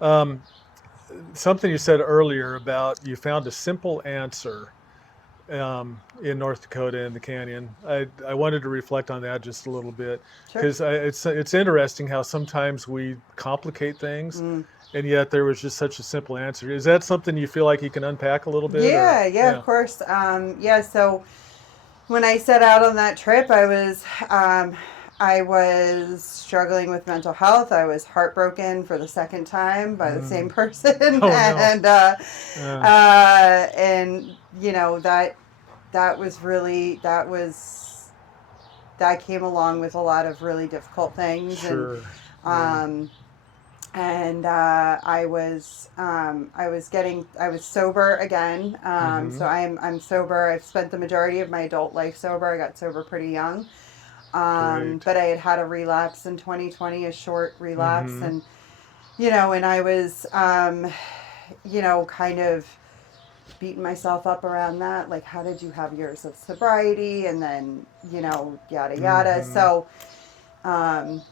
Um, Something you said earlier about you found a simple answer in North Dakota in the canyon. I wanted to reflect on that just a little bit Sure. because it's interesting how sometimes we complicate things, Mm. and yet there was just such a simple answer. Is that something you feel like you can unpack a little bit, or Yeah, yeah, of yeah? course. Yeah, so when I set out on that trip, I was struggling with mental health. I was heartbroken for the second time by the same Mm. person, Oh no. Uh, and that was really that came along with a lot of really difficult things, sure. Yeah. um, I was sober again. So Mm-hmm. I'm sober. I've spent the majority of my adult life sober. I got sober pretty young. Great. But I had had a relapse in 2020, a short relapse, Mm-hmm. and and I was kind of beating myself up around that. Like, how did you have years of sobriety, and then yada yada. Mm-hmm. So um,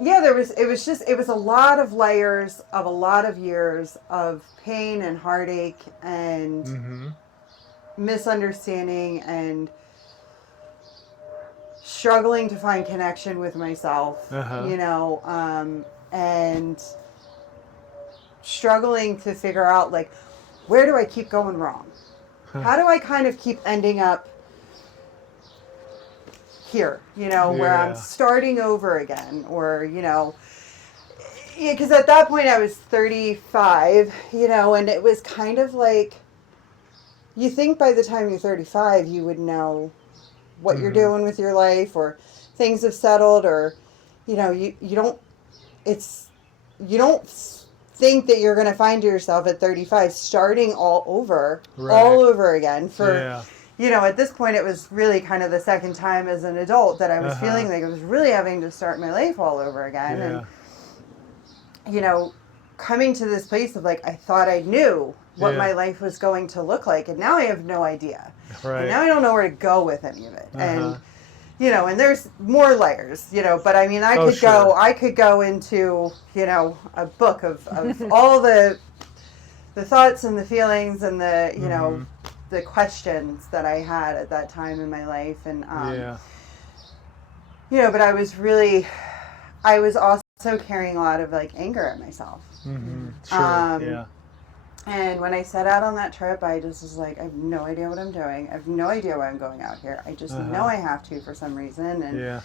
yeah, it was a lot of layers of a lot of years of pain and heartache and Mm-hmm. misunderstanding and struggling to find connection with myself, Uh-huh. and struggling to figure out, like, where do I keep going wrong? How do I kind of keep ending up here, where I'm Yeah. starting over again, or, yeah, because at that point I was 35, and it was kind of like, you think by the time you're 35, you would know what you're Mm-hmm. doing with your life, or things have settled, or, you don't, it's, you don't think that you're going to find yourself at 35 starting all Right. over again for, Yeah. at this point it was really kind of the second time as an adult that I was Uh-huh. feeling like I was really having to start my life all over again. And, Yeah. you know, coming to this place of, like, I thought I knew what Yeah. my life was going to look like, and now I have no idea. And Right. now I don't know where to go with any of it. And Uh-huh. and there's more layers, but I mean, Oh, sure. I could go into, a book of all the thoughts and the feelings and Mm-hmm. the questions that I had at that time in my life. And, Yeah. but I was also carrying a lot of, like, anger at myself. Mm-hmm. Sure. Um, Yeah. and when I set out on that trip, I just was like, I have no idea what I'm doing. I have no idea why I'm going out here. I just know Uh-huh. I have to for some reason. And Yeah.